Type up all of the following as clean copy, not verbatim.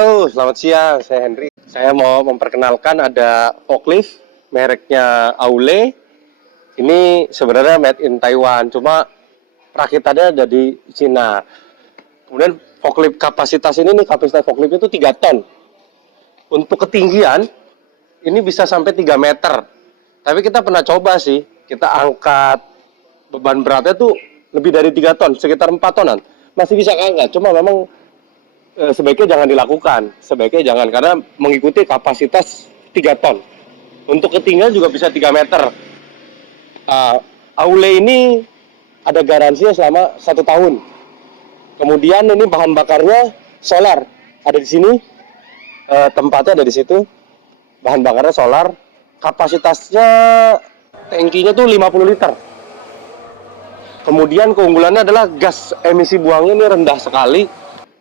Halo, selamat siang. Saya Henry. Saya mau memperkenalkan ada forklift mereknya Aule. Ini sebenarnya made in Taiwan, cuma perakitannya ada di Cina. Kemudian forklift kapasitas ini nih, kapasitas forklift itu 3 ton. Untuk ketinggian ini bisa sampai 3 meter. Tapi kita pernah coba sih, kita angkat beban beratnya tuh lebih dari 3 ton, sekitar 4 tonan. Masih bisa angkat, cuma memang sebaiknya jangan dilakukan. Sebaiknya jangan, karena mengikuti kapasitas 3 ton. Untuk ketinggian juga bisa 3 meter. Aule ini ada garansinya selama 1 tahun. Kemudian ini bahan bakarnya solar. Ada di sini, tempatnya ada di situ. Bahan bakarnya solar. Kapasitasnya, tangkinya tuh 50 liter. Kemudian keunggulannya adalah gas emisi buangnya ini rendah sekali.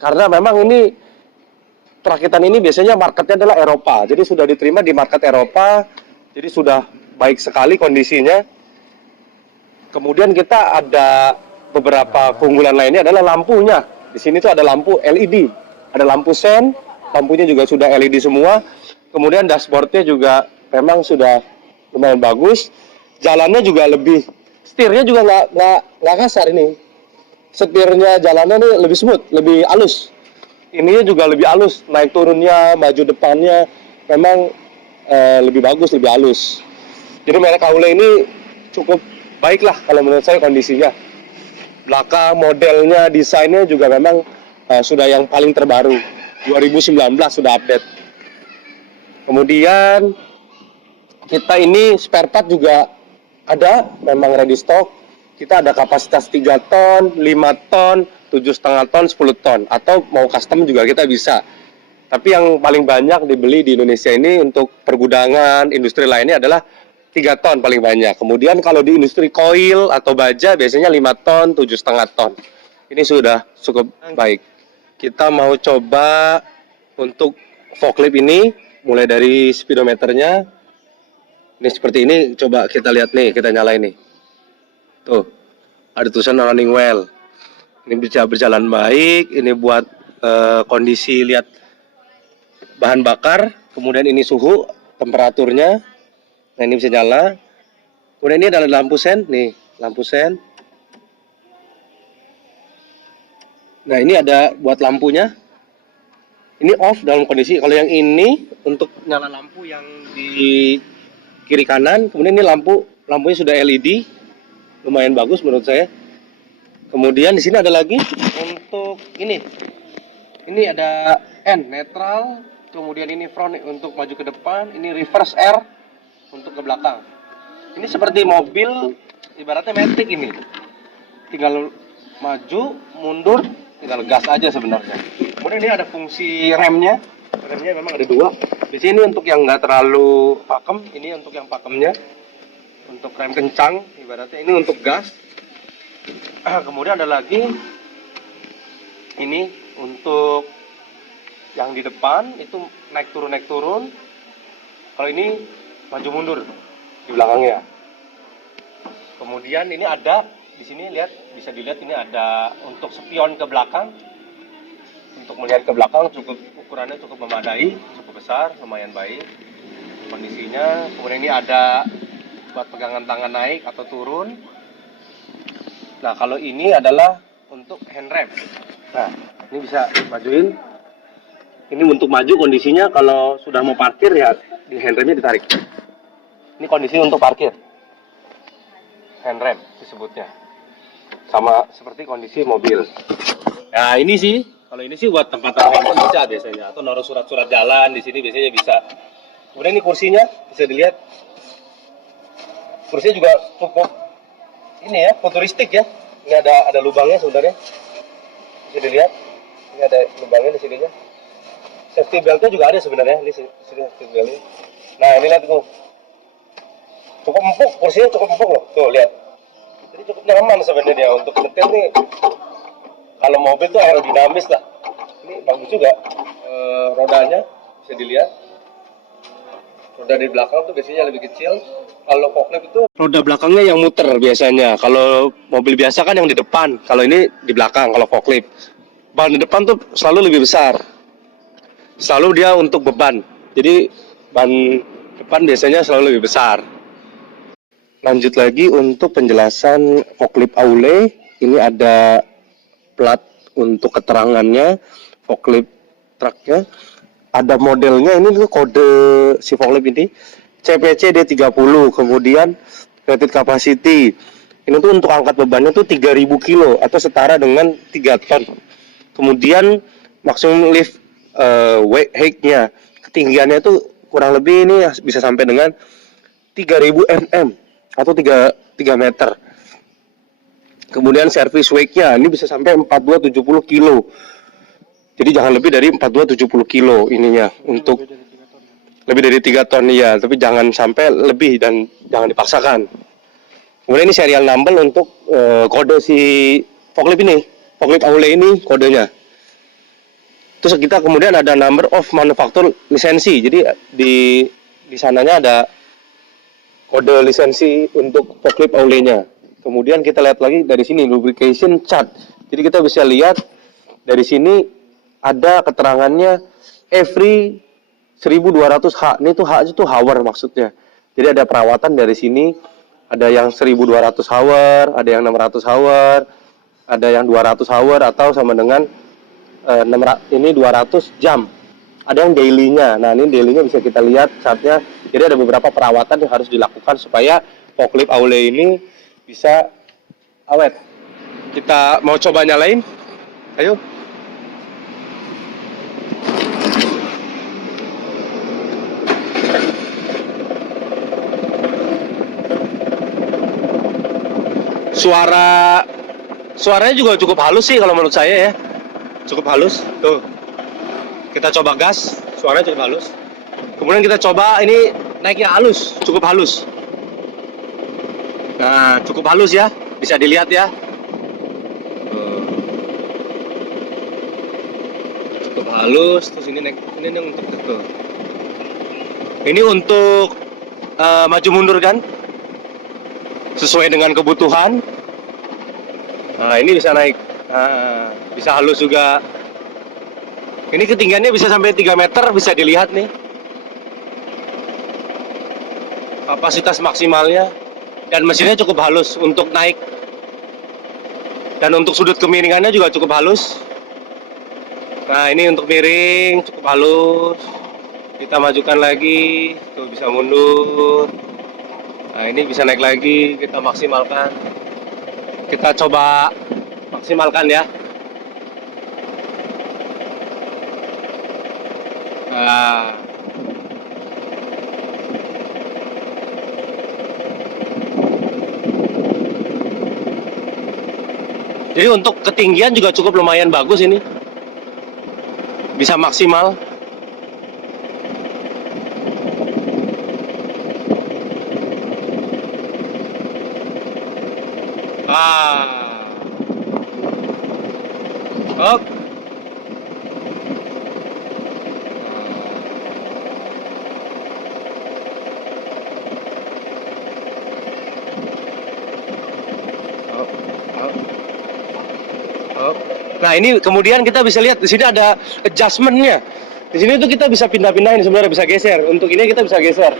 Karena memang ini perakitan ini biasanya marketnya adalah Eropa. Jadi sudah diterima di market Eropa. Jadi sudah baik sekali kondisinya. Kemudian kita ada beberapa keunggulan lainnya adalah lampunya. Di sini tuh ada lampu LED. Ada lampu sen, lampunya juga sudah LED semua. Kemudian dashboardnya juga memang sudah lumayan bagus. Jalannya juga lebih, setirnya juga nggak kasar ini. Setirnya jalannya nih lebih smooth, lebih halus. Ininya juga lebih halus, naik turunnya, maju depannya memang lebih bagus, lebih halus. Jadi merek Aule ini cukup baik lah kalau menurut saya kondisinya. Belakang modelnya, desainnya juga memang sudah yang paling terbaru. 2019 sudah update. Kemudian kita ini spare part juga ada, memang ready stock. Kita ada kapasitas 3 ton, 5 ton, 7,5 ton, 10 ton. Atau mau custom juga kita bisa. Tapi yang paling banyak dibeli di Indonesia ini untuk pergudangan, industri lainnya adalah 3 ton paling banyak. Kemudian kalau di industri koil atau baja biasanya 5 ton, 7,5 ton. Ini sudah cukup baik. Kita mau coba untuk forklift ini, mulai dari speedometernya. Ini seperti ini, coba kita lihat nih, kita nyalain nih. Tuh, ada tulisan running well. Ini bisa berjalan baik. Ini buat kondisi lihat bahan bakar. Kemudian ini suhu, temperaturnya. Nah, ini bisa nyala. Kemudian ini adalah lampu sen. Nih, lampu sen. Nah, ini ada buat lampunya. Ini off dalam kondisi. Kalau yang ini untuk nyala lampu yang di kiri kanan. Kemudian ini lampunya sudah LED. Lumayan bagus menurut saya. Kemudian di sini ada lagi untuk ini. Ini ada N netral, kemudian ini front untuk maju ke depan, ini reverse R untuk ke belakang. Ini seperti mobil, ibaratnya matic ini. Tinggal maju, mundur, tinggal gas aja sebenarnya. Kemudian ini ada fungsi remnya. Remnya memang ada 2. Di sini untuk yang nggak terlalu pakem, ini untuk yang pakemnya. Untuk rem kencang, ibaratnya ini untuk gas. Kemudian ada lagi ini untuk yang di depan itu naik turun. Kalau ini maju mundur di belakangnya. Kemudian ini ada di sini, lihat, bisa dilihat ini ada untuk spion ke belakang. Untuk melihat ke belakang ukurannya cukup memadai, cukup besar, lumayan baik kondisinya. Kemudian ini ada buat pegangan tangan naik atau turun. Nah, kalau ini adalah untuk hand rem. Nah, ini bisa majuin. Ini untuk maju kondisinya kalau sudah mau parkir ya di hand remnya ditarik. Ini kondisi untuk parkir. Hand rem disebutnya. Sama seperti kondisi mobil. Nah, ini sih, kalau ini sih buat tempat handphone bisa biasanya, atau naruh surat-surat jalan di sini biasanya bisa. Kemudian ini kursinya bisa dilihat. Kursinya juga cukup ini ya, futuristik ya. Ini ada lubangnya sebenarnya. Bisa dilihat. Ini ada lubangnya di sininya. Safety beltnya juga ada sebenarnya. Ini sini safety beltnya. Nah, ini lihat tuh. Cukup empuk, kursinya cukup empuk loh. Tuh, lihat. Jadi cukup nyaman sebenarnya untuk nyetir nih. Kalau mobil tuh aerodinamis lah. Ini bagus juga. Rodanya bisa dilihat. Roda di belakang tuh biasanya lebih kecil. Kalau forklift itu roda belakangnya yang muter biasanya. Kalau mobil biasa kan yang di depan. Kalau ini di belakang kalau forklift. Ban di depan tuh selalu lebih besar. selalu dia untuk beban. Jadi ban depan biasanya selalu lebih besar. Lanjut lagi untuk penjelasan forklift Aule. Ini ada plat untuk keterangannya, forklift truknya. Ada modelnya, ini tuh kode si forklift ini CPC D30, kemudian rated capacity. Ini tuh untuk angkat bebannya tuh 3000 kilo atau setara dengan 3 ton. Kemudian maksimum lift weight height-nya, ketinggiannya itu kurang lebih ini bisa sampai dengan 3000 mm atau 3 meter. Kemudian service weight-nya ini bisa sampai 4270 kilo. Jadi jangan lebih dari 4270 kilo ininya untuk lebih dari 3 ton ya, tapi jangan sampai lebih dan jangan dipaksakan. Kemudian ini serial number untuk kode si forklift ini, forklift Aule ini kodenya. Terus kita kemudian ada number of manufacturer lisensi. Jadi di sananya ada kode lisensi untuk forklift Aule-nya. Kemudian kita lihat lagi dari sini lubrication chart. Jadi kita bisa lihat dari sini ada keterangannya every 1200 H. Ini tuh H itu hour maksudnya. Jadi ada perawatan dari sini, ada yang 1200 hour, ada yang 600 hour, ada yang 200 hour atau sama dengan ini 200 jam. Ada yang daily-nya. Nah, ini daily-nya bisa kita lihat chartnya. Jadi ada beberapa perawatan yang harus dilakukan supaya forklift Aule ini bisa awet. Kita mau coba nyalain. Ayo. Suaranya juga cukup halus sih kalau menurut saya ya. Cukup halus. Tuh. Kita coba gas, suaranya cukup halus. Kemudian kita coba ini naiknya halus, cukup halus. Nah, cukup halus ya. Bisa dilihat ya. Cukup halus, terus ini naik ini untuk itu. Ini untuk maju mundur kan? Sesuai dengan kebutuhan. Nah, ini bisa naik. Nah, bisa halus juga. Ini ketinggiannya bisa sampai 3 meter, bisa dilihat nih. Kapasitas maksimalnya. Dan mesinnya cukup halus untuk naik. Dan untuk sudut kemiringannya juga cukup halus. Nah, ini untuk miring cukup halus. Kita majukan lagi. Tuh, bisa mundur. Nah, ini bisa naik lagi, kita maksimalkan. Kita coba maksimalkan ya. Nah. Jadi untuk ketinggian juga cukup lumayan bagus ini. Bisa maksimal. Up. Nah, ini kemudian kita bisa lihat di sini ada adjustment-nya. Di sini tuh kita bisa pindah-pindahin sebenarnya, bisa geser. Untuk ini kita bisa geser.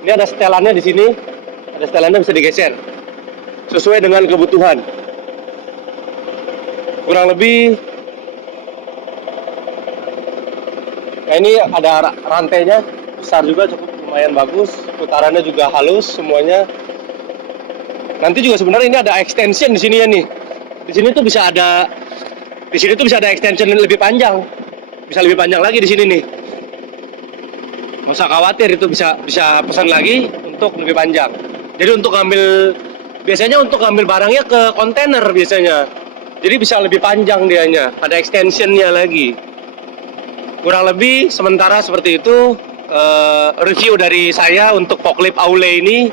Ini ada setelannya di sini. Ada setelannya bisa digeser. Sesuai dengan kebutuhan. Kurang lebih. Nah, ini ada rantainya besar juga, cukup lumayan bagus. Putarannya juga halus semuanya. Nanti juga sebenarnya ini ada extension di sini ya nih. Di sini tuh bisa ada extension yang lebih panjang. Bisa lebih panjang lagi di sini nih. Nggak usah khawatir, itu bisa pesan lagi untuk lebih panjang. Jadi biasanya untuk ngambil barangnya ke kontainer biasanya. Jadi bisa lebih panjang dianya, ada extensionnya lagi. Kurang lebih sementara seperti itu review dari saya untuk forklift Aule ini.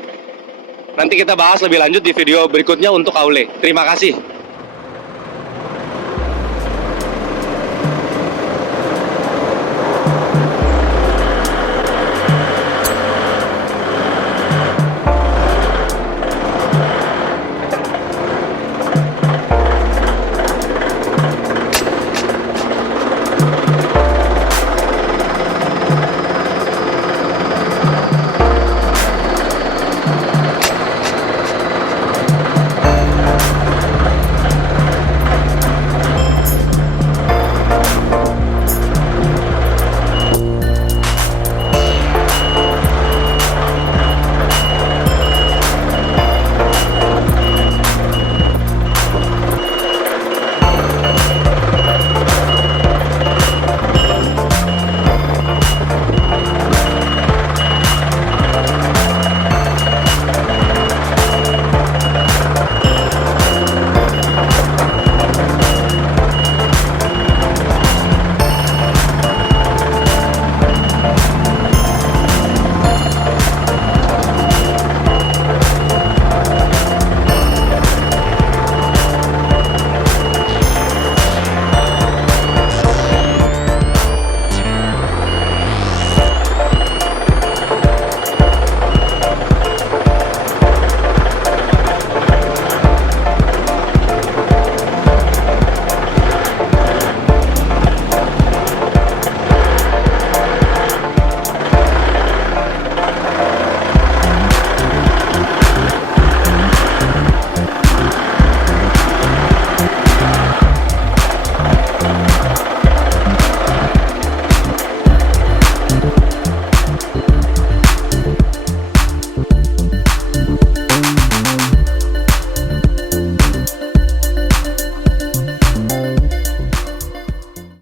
Nanti kita bahas lebih lanjut di video berikutnya untuk Aule. Terima kasih.